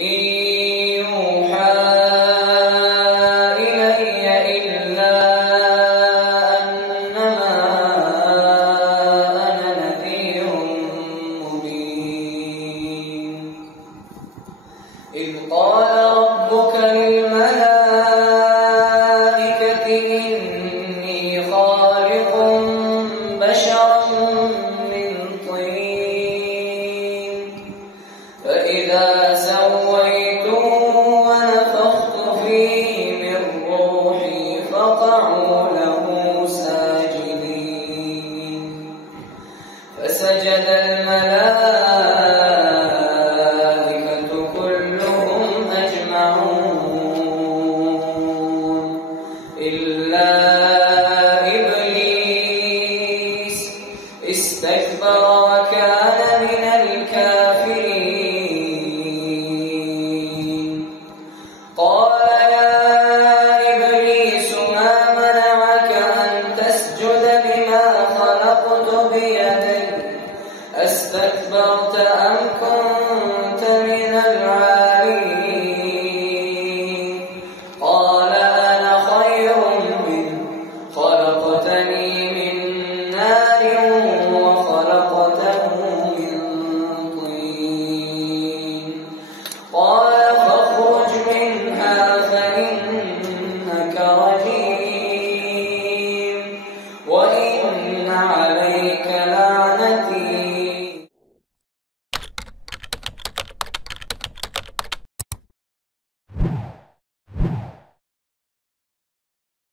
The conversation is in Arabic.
إن يوحى إلي إلا أنما أنا نذير مبين إذ قال ربك للملائكة إني خالق بشرا من طين فإذا سويته ونفخت فيه من روحي فقعوا له ساجدين فسجد الملائكة كلهم أجمعون إلا إبليس استكبر وكان من الكافرين قال يا إبليس ما منعك أن تسجد لما خلقت بيدي أستكبرت أم كنت من العالين